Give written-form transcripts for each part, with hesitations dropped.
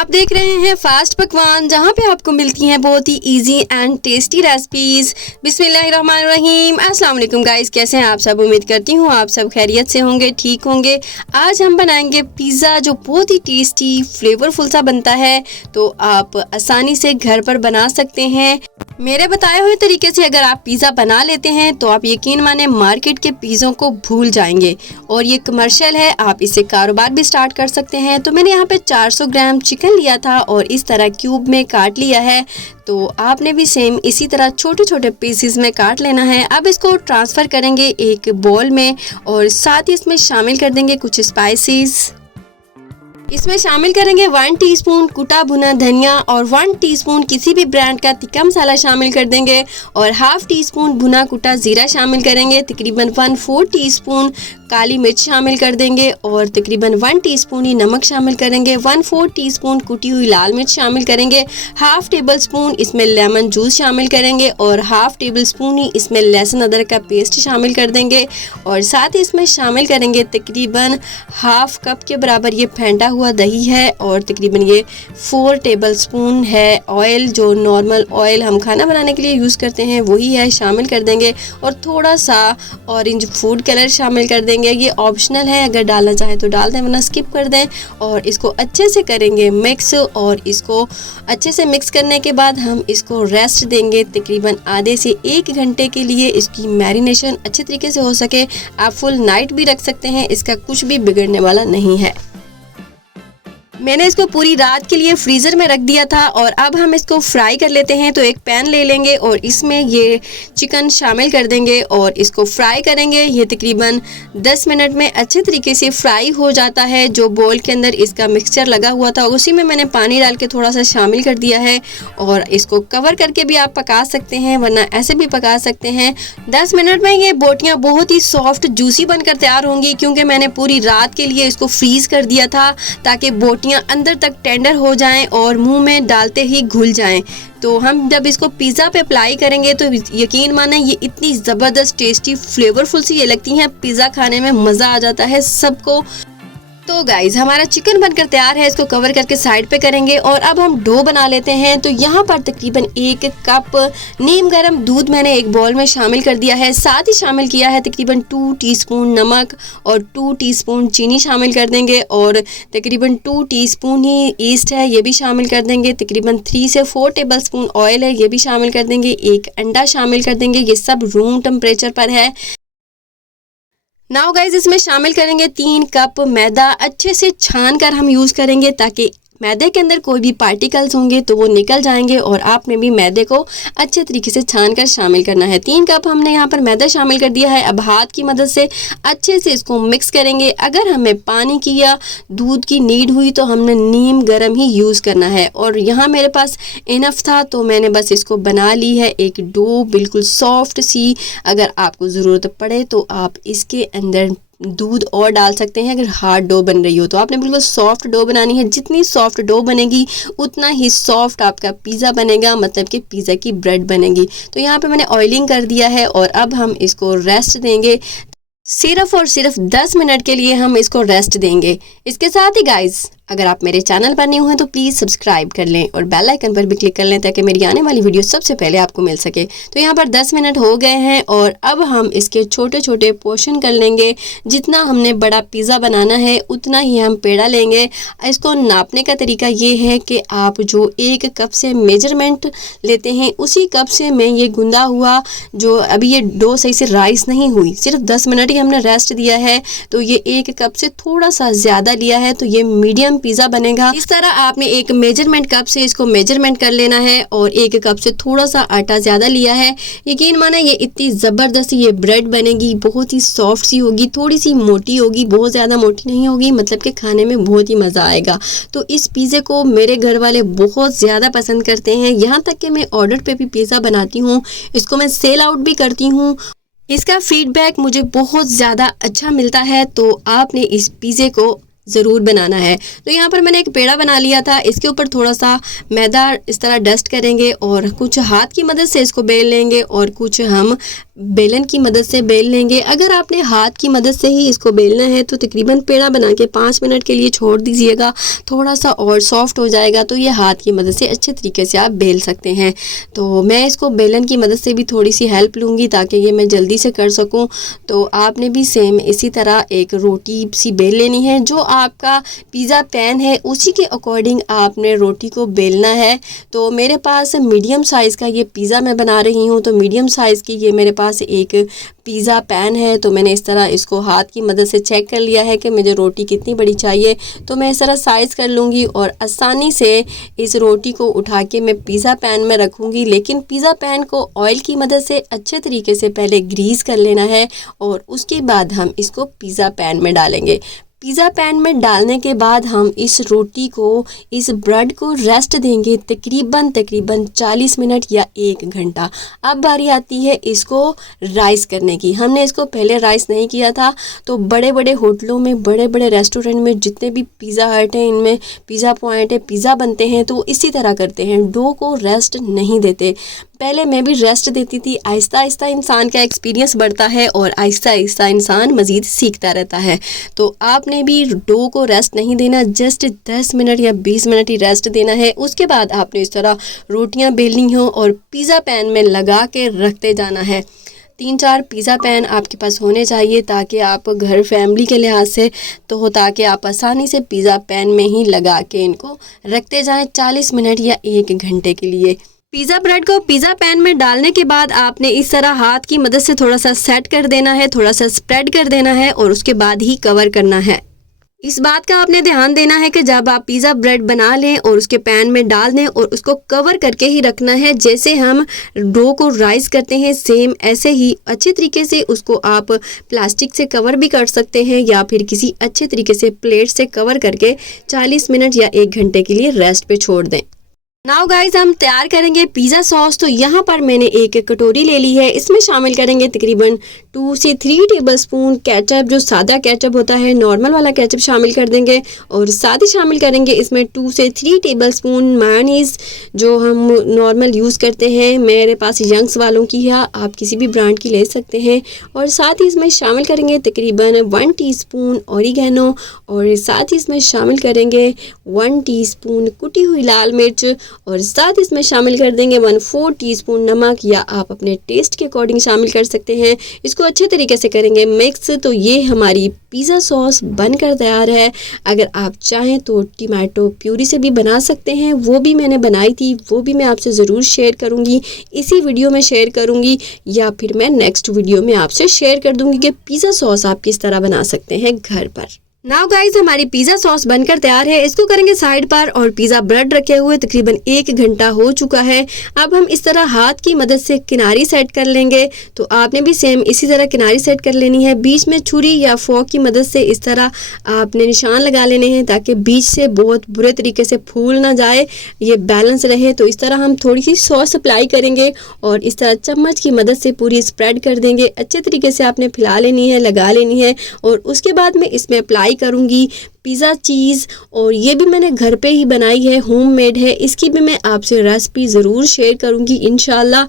आप देख रहे हैं फास्ट पकवान, जहां पे आपको मिलती हैं बहुत ही इजी एंड टेस्टी रेसिपीज। बिस्मिल्लाहिर्रहमानिर्रहीम। अस्सलाम वालेकुम गाइस, कैसे हैं आप सब? उम्मीद करती हूँ आप सब खैरियत से होंगे, ठीक होंगे। आज हम बनाएंगे पिज़्ज़ा, जो बहुत ही टेस्टी फ्लेवरफुल सा बनता है, तो आप आसानी से घर पर बना सकते हैं। मेरे बताए हुए तरीके से अगर आप पिज़्ज़ा बना लेते हैं तो आप यकीन माने मार्केट के पिज़्ज़ों को भूल जाएंगे। और ये कमर्शियल है, आप इससे कारोबार भी स्टार्ट कर सकते हैं। तो मैंने यहाँ पे 400 ग्राम चिकन लिया था और इस तरह क्यूब में काट लिया है। तो आपने भी सेम इसी तरह छोटे छोटे पीसेस में काट लेना है। अब इसको ट्रांसफ़र करेंगे एक बोल में और साथ ही इसमें शामिल कर देंगे कुछ स्पाइसेस। इसमें शामिल करेंगे 1 टीस्पून कुटा भुना धनिया और 1 टीस्पून किसी भी ब्रांड का तिक्का मसाला शामिल कर देंगे और हाफ टीस्पून भुना कुटा ज़ीरा शामिल करेंगे। तकरीबन 1/4 टीस्पून काली मिर्च शामिल कर देंगे और तकरीबन 1 टीस्पून ही नमक शामिल करेंगे। 1/4 टीस्पून कुटी हुई लाल मिर्च शामिल करेंगे। हाफ टेबल स्पून इसमें लेमन जूस शामिल करेंगे और हाफ टेबल स्पून ही इसमें लहसुन अदरक का पेस्ट शामिल कर देंगे। और साथ ही इसमें शामिल करेंगे तकरीबन हाफ कप के बराबर ये फेंटा हुआ दही है और तकरीबन ये 4 टेबल स्पून है ऑयल, जो नॉर्मल ऑयल हम खाना बनाने के लिए यूज़ करते हैं वही है, शामिल कर देंगे। और थोड़ा सा ऑरेंज फूड कलर शामिल कर देंगे। ये ऑप्शनल है, अगर डालना चाहे तो डाल दें वरना स्किप कर दें। और इसको अच्छे से करेंगे मिक्स और इसको अच्छे से मिक्स करने के बाद हम इसको रेस्ट देंगे तकरीबन आधे से 1 घंटे के लिए। इसकी मैरिनेशन अच्छे तरीके से हो सके। आप फुल नाइट भी रख सकते हैं, इसका कुछ भी बिगड़ने वाला नहीं है। मैंने इसको पूरी रात के लिए फ्रीज़र में रख दिया था और अब हम इसको फ्राई कर लेते हैं। तो एक पैन ले लेंगे और इसमें ये चिकन शामिल कर देंगे और इसको फ्राई करेंगे। ये तकरीबन 10 मिनट में अच्छे तरीके से फ्राई हो जाता है। जो बोल के अंदर इसका मिक्सचर लगा हुआ था उसी में मैंने पानी डाल के थोड़ा सा शामिल कर दिया है और इसको कवर करके भी आप पका सकते हैं वरना ऐसे भी पका सकते हैं। 10 मिनट में ये बोटियाँ बहुत ही सॉफ्ट जूसी बनकर तैयार होंगी, क्योंकि मैंने पूरी रात के लिए इसको फ्रीज़ कर दिया था ताकि बोटियाँ अंदर तक टेंडर हो जाएं और मुंह में डालते ही घुल जाएं। तो हम जब इसको पिज़्ज़ा पे अप्लाई करेंगे तो यकीन माने ये इतनी ज़बरदस्त टेस्टी फ्लेवरफुल सी ये लगती हैं, पिज़्ज़ा खाने में मज़ा आ जाता है सबको। तो गाइज हमारा चिकन बनकर तैयार है, इसको कवर करके साइड पे करेंगे और अब हम डो बना लेते हैं। तो यहाँ पर तकरीबन 1 कप नीम गर्म दूध मैंने एक बॉल में शामिल कर दिया है। साथ ही शामिल किया है तकरीबन 2 टीस्पून नमक और 2 टीस्पून चीनी शामिल कर देंगे और तकरीबन 2 टीस्पून ही ईस्ट है, ये भी शामिल कर देंगे। तकरीबन 3 से 4 टेबल स्पून ऑयल है, ये भी शामिल कर देंगे। 1 अंडा शामिल कर देंगे, ये सब रूम टेम्परेचर पर है। नाउ गाइज इसमें शामिल करेंगे 3 कप मैदा। अच्छे से छान कर हम यूज़ करेंगे ताकि मैदे के अंदर कोई भी पार्टिकल्स होंगे तो वो निकल जाएंगे और आपने भी मैदे को अच्छे तरीके से छान कर शामिल करना है। 3 कप हमने यहाँ पर मैदा शामिल कर दिया है। अब हाथ की मदद से अच्छे से इसको मिक्स करेंगे। अगर हमें पानी की या दूध की नीड हुई तो हमने नीम गर्म ही यूज़ करना है और यहाँ मेरे पास इनफ था तो मैंने बस इसको बना ली है एक डो बिल्कुल सॉफ्ट सी। अगर आपको ज़रूरत पड़े तो आप इसके अंदर दूध और डाल सकते हैं। अगर हार्ड डो बन रही हो तो आपने बिल्कुल सॉफ्ट डो बनानी है। जितनी सॉफ्ट डो बनेगी उतना ही सॉफ्ट आपका पिज़्ज़ा बनेगा, मतलब कि पिज़्ज़ा की ब्रेड बनेगी। तो यहाँ पे मैंने ऑयलिंग कर दिया है और अब हम इसको रेस्ट देंगे। सिर्फ और सिर्फ 10 मिनट के लिए हम इसको रेस्ट देंगे। इसके साथ ही गाइज अगर आप मेरे चैनल पर न्यू हैं तो प्लीज़ सब्सक्राइब कर लें और बेल आइकन पर भी क्लिक कर लें ताकि मेरी आने वाली वीडियो सबसे पहले आपको मिल सके। तो यहाँ पर 10 मिनट हो गए हैं और अब हम इसके छोटे छोटे पोर्शन कर लेंगे। जितना हमने बड़ा पिज़्ज़ा बनाना है उतना ही हम पेड़ा लेंगे। इसको नापने का तरीका ये है कि आप जो 1 कप से मेजरमेंट लेते हैं उसी कप से मैं ये गुंदा हुआ, जो अभी ये डो सही से राइस नहीं हुई, सिर्फ 10 मिनट ही हमने रेस्ट दिया है, तो ये 1 कप से थोड़ा सा ज़्यादा लिया है तो ये मीडियम पिज़्ज़ा बनेगा। इस तरह आपने एक मेजरमेंट कप से इसको मेजरमेंट कर लेना है और 1 कप से थोड़ा सा आटा ज़्यादा लिया है। यकीन माना ये इतनी ज़बरदस्त ये ब्रेड बनेगी, बहुत ही सॉफ्ट सी होगी, थोड़ी सी मोटी होगी, बहुत ज़्यादा मोटी नहीं होगी, मतलब कि खाने में बहुत ही मज़ा आएगा। तो इस पिज़्ज़े को मेरे घर वाले बहुत ज़्यादा पसंद करते हैं, यहाँ तक कि मैं ऑर्डर पे भी पिज़्ज़ा बनाती हूँ, इसको मैं सेल आउट भी करती हूँ। इसका फीडबैक मुझे बहुत ज़्यादा अच्छा मिलता है। तो आपने इस पिज़्ज़े को ज़रूर बनाना है। तो यहाँ पर मैंने एक पेड़ा बना लिया था, इसके ऊपर थोड़ा सा मैदा इस तरह डस्ट करेंगे और कुछ हाथ की मदद से इसको बेल लेंगे और कुछ हम बेलन की मदद से बेल लेंगे। अगर आपने हाथ की मदद से ही इसको बेलना है तो तकरीबन पेड़ा बना के 5 मिनट के लिए छोड़ दीजिएगा, थोड़ा सा और सॉफ्ट हो जाएगा तो ये हाथ की मदद से अच्छे तरीके से आप बेल सकते हैं। तो मैं इसको बेलन की मदद से भी थोड़ी सी हेल्प लूँगी ताकि ये मैं जल्दी से कर सकूँ। तो आपने भी सेम इसी तरह एक रोटी सी बेल लेनी है। जो आपका पिज़्ज़ा पैन है उसी के अकॉर्डिंग आपने रोटी को बेलना है। तो मेरे पास मीडियम साइज़ का ये पिज़्ज़ा मैं बना रही हूँ, तो मीडियम साइज़ की ये मेरे पास एक पिज़्ज़ा पैन है। तो मैंने इस तरह इसको हाथ की मदद से चेक कर लिया है कि मुझे रोटी कितनी बड़ी चाहिए, तो मैं इस तरह साइज़ कर लूँगी और आसानी से इस रोटी को उठा के मैं पिज़्ज़ा पैन में रखूँगी। लेकिन पिज़्ज़ा पैन को ऑयल की मदद से अच्छे तरीके से पहले ग्रीस कर लेना है और उसके बाद हम इसको पिज़्ज़ा पैन में डालेंगे। पिज़्ज़ा पैन में डालने के बाद हम इस रोटी को, इस ब्रेड को रेस्ट देंगे तकरीबन 40 मिनट या 1 घंटा। अब बारी आती है इसको राइस करने की। हमने इसको पहले राइस नहीं किया था। तो बड़े बड़े होटलों में, बड़े बड़े रेस्टोरेंट में, जितने भी पिज़्ज़ा हट हैं, इनमें पिज़्ज़ा पॉइंट है, पिज़्ज़ा बनते हैं तो इसी तरह करते हैं, डो को रेस्ट नहीं देते। पहले मैं भी रेस्ट देती थी। आहिस्ता आहिस्ता इंसान का एक्सपीरियंस बढ़ता है और आहिस्ता आहिस्ता इंसान मज़ीद सीखता रहता है। तो आपने भी डो को रेस्ट नहीं देना, जस्ट 10 मिनट या 20 मिनट ही रेस्ट देना है। उसके बाद आपने इस तरह रोटियां बेलनी हो और पिज़्ज़ा पैन में लगा के रखते जाना है। 3-4 पिज़्ज़ा पैन आपके पास होने चाहिए ताकि आप घर फैमिली के लिहाज से ताकि आप आसानी से पिज़्ज़ा पैन में ही लगा के इनको रखते जाएं 40 मिनट या 1 घंटे के लिए। पिज़्ज़ा ब्रेड को पिज़्ज़ा पैन में डालने के बाद आपने इस तरह हाथ की मदद से थोड़ा सा सेट कर देना है, थोड़ा सा स्प्रेड कर देना है और उसके बाद ही कवर करना है। इस बात का आपने ध्यान देना है कि जब आप पिज़्ज़ा ब्रेड बना लें और उसके पैन में डाल दें और उसको कवर करके ही रखना है। जैसे हम डो को राइस करते हैं सेम ऐसे ही अच्छे तरीके से उसको आप प्लास्टिक से कवर भी कर सकते हैं या फिर किसी अच्छे तरीके से प्लेट से कवर करके 40 मिनट या 1 घंटे के लिए रेस्ट पे छोड़ दें। नाउ गाइज हम तैयार करेंगे पिज़्ज़ा सॉस। तो यहाँ पर मैंने एक कटोरी ले ली है, इसमें शामिल करेंगे तकरीबन 2 से 3 टेबलस्पून केचप, जो सादा केचप होता है, नॉर्मल वाला केचप शामिल कर देंगे और साथ ही शामिल करेंगे इसमें 2 से 3 टेबलस्पून मेयोनीज़, जो हम नॉर्मल यूज़ करते हैं। मेरे पास यंग्स वालों की है, आप किसी भी ब्रांड की ले सकते हैं। और साथ ही इसमें शामिल करेंगे तकरीबन 1 टीस्पून ऑरिगेनो और साथ ही इसमें शामिल करेंगे 1 टीस्पून कुटी हुई लाल मिर्च और साथ ही इसमें शामिल कर देंगे 1/4 टीस्पून नमक, या आप अपने टेस्ट के अकॉर्डिंग शामिल कर सकते हैं। इसको अच्छे तरीके से करेंगे मिक्स। तो ये हमारी पिज़्ज़ा सॉस बनकर तैयार है। अगर आप चाहें तो टमाटो प्यूरी से भी बना सकते हैं, वो भी मैंने बनाई थी, वो भी मैं आपसे ज़रूर शेयर करूँगी, इसी वीडियो में शेयर करूँगी या फिर मैं नेक्स्ट वीडियो में आपसे शेयर कर दूँगी कि पिज़्ज़ा सॉस आप किस तरह बना सकते हैं घर पर। नाउ गाइज हमारी पिज़्ज़ा सॉस बनकर तैयार है, इसको करेंगे साइड पर। और पिज़्ज़ा ब्रेड रखे हुए तकरीबन 1 घंटा हो चुका है। अब हम इस तरह हाथ की मदद से किनारी सेट कर लेंगे। तो आपने भी सेम इसी तरह किनारी सेट कर लेनी है। बीच में छुरी या फोक की मदद से इस तरह आपने निशान लगा लेने हैं ताकि बीच से बहुत बुरे तरीके से फूल ना जाए, ये बैलेंस रहे। तो इस तरह हम थोड़ी सी सॉस अप्लाई करेंगे और इस तरह चम्मच की मदद से पूरी स्प्रेड कर देंगे। अच्छे तरीके से आपने फैला लेनी है, लगा लेनी है। और उसके बाद में इसमें अप्लाई करूंगी पिज़्ज़ा चीज़, और ये भी मैंने घर पे ही बनाई है, होममेड है। इसकी भी मैं आपसे रेसिपी ज़रूर शेयर करूंगी इंशाल्लाह।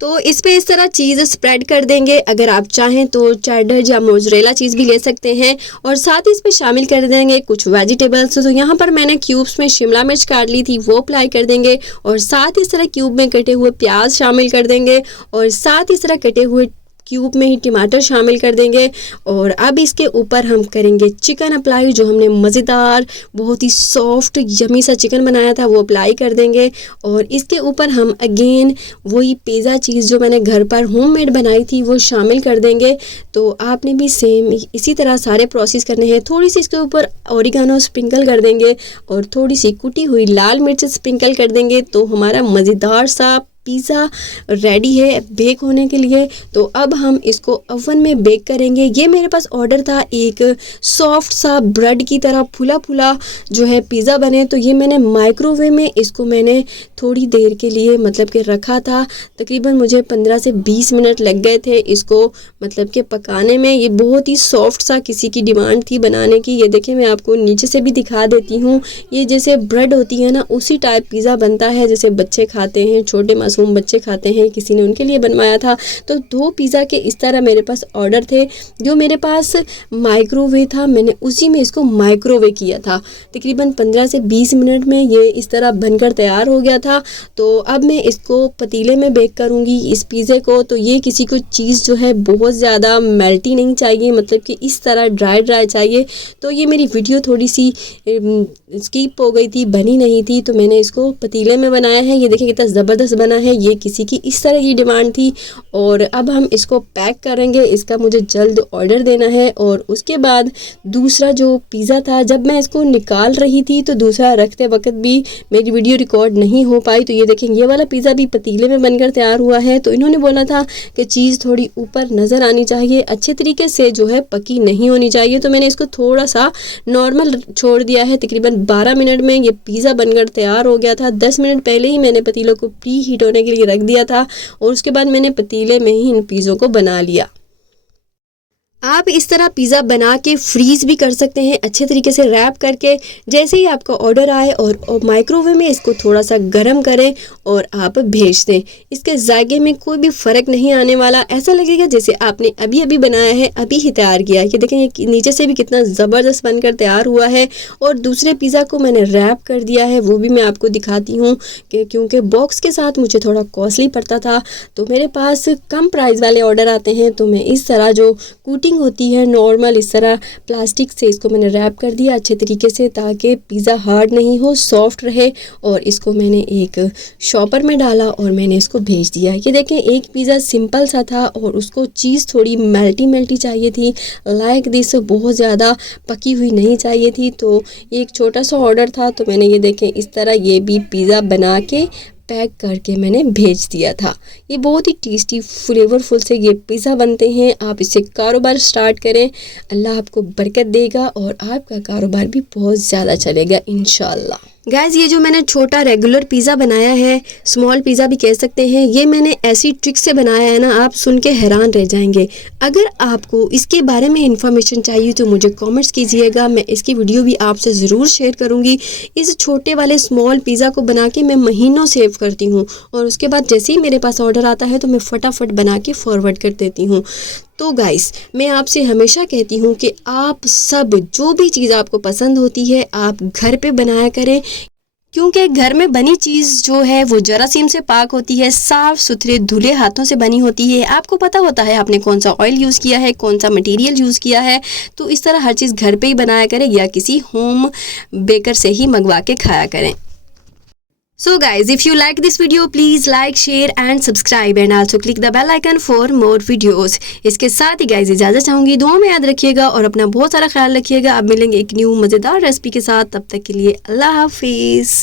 तो इस पे इस तरह चीज़ स्प्रेड कर देंगे। अगर आप चाहें तो चेडर या मोज़रेला चीज़ भी ले सकते हैं। और साथ ही इस पे शामिल कर देंगे कुछ वेजिटेबल्स। तो यहाँ पर मैंने क्यूब्स में शिमला मिर्च काट ली थी, वो अप्लाई कर देंगे। और साथ इस तरह क्यूब में कटे हुए प्याज शामिल कर देंगे और साथ इस तरह कटे हुए क्यूब में ही टमाटर शामिल कर देंगे। और अब इसके ऊपर हम करेंगे चिकन अप्लाई, जो हमने मज़ेदार बहुत ही सॉफ्ट यमी सा चिकन बनाया था, वो अप्लाई कर देंगे। और इसके ऊपर हम अगेन वही पिज़्ज़ा चीज़ जो मैंने घर पर होममेड बनाई थी वो शामिल कर देंगे। तो आपने भी सेम इसी तरह सारे प्रोसेस करने हैं। थोड़ी सी इसके ऊपर ऑरिगानो स्प्रिंकल कर देंगे और थोड़ी सी कुटी हुई लाल मिर्च स्प्रिंकल कर देंगे। तो हमारा मज़ेदार सा पिज़्ज़ा रेडी है बेक होने के लिए। तो अब हम इसको ओवन में बेक करेंगे। ये मेरे पास ऑर्डर था एक सॉफ्ट सा ब्रेड की तरह फूला फूला जो है पिज़्ज़ा बने। तो ये मैंने माइक्रोवेव में इसको मैंने थोड़ी देर के लिए मतलब कि रखा था। तकरीबन मुझे 15 से 20 मिनट लग गए थे इसको मतलब कि पकाने में। ये बहुत ही सॉफ्ट सा किसी की डिमांड थी बनाने की। ये देखिए मैं आपको नीचे से भी दिखा देती हूँ। ये जैसे ब्रेड होती है ना उसी टाइप पिज़्ज़ा बनता है जैसे बच्चे खाते हैं, छोटे मासूम बच्चे खाते हैं। किसी ने उनके लिए बनवाया था। तो 2 पिज़्ज़ा के इस तरह मेरे पास ऑर्डर थे। जो मेरे पास माइक्रोवेव था मैंने उसी में इसको माइक्रोवेव किया था। तकरीबन 15 से 20 मिनट में ये इस तरह बनकर तैयार हो गया था। तो अब मैं इसको पतीले में बेक करूँगी इस पिज़्ज़े को। तो ये किसी को चीज़ जो है बहुत ज़्यादा मेल्टी नहीं चाहिए, मतलब कि इस तरह ड्राई ड्राई चाहिए। तो ये मेरी वीडियो थोड़ी सी स्किप हो गई थी, बनी नहीं थी, तो मैंने इसको पतीले में बनाया है। ये देखिए कितना ज़बरदस्त बना है। ये किसी की इस तरह की डिमांड थी। और अब हम इसको पैक करेंगे। इसका मुझे जल्द ऑर्डर देना है। और उसके बाद दूसरा जो पिज़्ज़ा था जब मैं इसको निकाल रही थी तो दूसरा रखते वक्त भी मेरी वीडियो रिकॉर्ड नहीं हो पाई। तो ये देखें ये वाला पिज़्ज़ा भी पतीले में बनकर तैयार हुआ है। तो इन्होंने बोला था कि चीज़ थोड़ी ऊपर नज़र आनी चाहिए, अच्छे तरीके से जो है पकी नहीं होनी चाहिए। तो मैंने इसको थोड़ा सा नॉर्मल छोड़ दिया है। तकरीबन 12 मिनट में ये पिज़्ज़ा बनकर तैयार हो गया था। 10 मिनट पहले ही मैंने पतीलों को प्री हीट होने के लिए रख दिया था और उसके बाद मैंने पतीले में ही इन पिज़्ज़ों को बना लिया। आप इस तरह पिज़्ज़ा बना के फ्रीज़ भी कर सकते हैं अच्छे तरीके से रैप करके। जैसे ही आपका ऑर्डर आए और माइक्रोवेव में इसको थोड़ा सा गर्म करें और आप भेज दें। इसके जायके में कोई भी फ़र्क नहीं आने वाला। ऐसा लगेगा जैसे आपने अभी अभी बनाया है, अभी ही तैयार किया है। ये देखें ये नीचे से भी कितना ज़बरदस्त बनकर तैयार हुआ है। और दूसरे पिज़्ज़ा को मैंने रैप कर दिया है, वो भी मैं आपको दिखाती हूँ कि क्योंकि बॉक्स के साथ मुझे थोड़ा कॉस्टली पड़ता था। तो मेरे पास कम प्राइस वाले ऑर्डर आते हैं तो मैं इस तरह जो कूटिंग होती है नॉर्मल इस तरह प्लास्टिक से इसको मैंने रैप कर दिया अच्छे तरीके से ताकि पिज़्ज़ा हार्ड नहीं हो, सॉफ्ट रहे। और इसको मैंने एक शॉपर में डाला और मैंने इसको भेज दिया। ये देखें एक पिज़्ज़ा सिंपल सा था और उसको चीज़ थोड़ी मेल्टी चाहिए थी, लाइक दिस, बहुत ज़्यादा पकी हुई नहीं चाहिए थी। तो एक छोटा सा ऑर्डर था तो मैंने ये देखें इस तरह ये भी पिज़्ज़ा बना के पैक करके मैंने भेज दिया था। ये बहुत ही टेस्टी फ्लेवरफुल से ये पिज़्ज़ा बनते हैं। आप इससे कारोबार स्टार्ट करें, अल्लाह आपको बरकत देगा और आपका कारोबार भी बहुत ज़्यादा चलेगा इंशाल्लाह। गाइज़ ये जो मैंने छोटा रेगुलर पिज़्ज़ा बनाया है, स्मॉल पिज़्ज़ा भी कह सकते हैं, ये मैंने ऐसी ट्रिक से बनाया है ना आप सुन के हैरान रह जाएंगे। अगर आपको इसके बारे में इंफॉर्मेशन चाहिए तो मुझे कमेंट्स कीजिएगा, मैं इसकी वीडियो भी आपसे ज़रूर शेयर करूँगी। इस छोटे वाले स्मॉल पिज़्ज़ा को बना के मैं महीनों सेव करती हूँ और उसके बाद जैसे ही मेरे पास ऑर्डर आता है तो मैं फटाफट बना के फॉरवर्ड कर देती हूँ। तो गाइस मैं आपसे हमेशा कहती हूँ कि आप सब जो भी चीज़ आपको पसंद होती है आप घर पे बनाया करें, क्योंकि घर में बनी चीज़ जो है वो जरासीम से पाक होती है, साफ़ सुथरे धुले हाथों से बनी होती है। आपको पता होता है आपने कौन सा ऑयल यूज़ किया है, कौन सा मटेरियल यूज़ किया है। तो इस तरह हर चीज़ घर पे ही बनाया करें या किसी होम बेकर से ही मंगवा के खाया करें। So guys, if you like this video, please like, share and subscribe and also click the bell icon for more videos. इसके साथ ही guys इजाज़त चाहूँगी, दुआ में याद रखिएगा और अपना बहुत सारा ख्याल रखिएगा। अब मिलेंगे एक न्यू मज़ेदार रेसिपी के साथ, तब तक के लिए अल्लाह हाफिज़।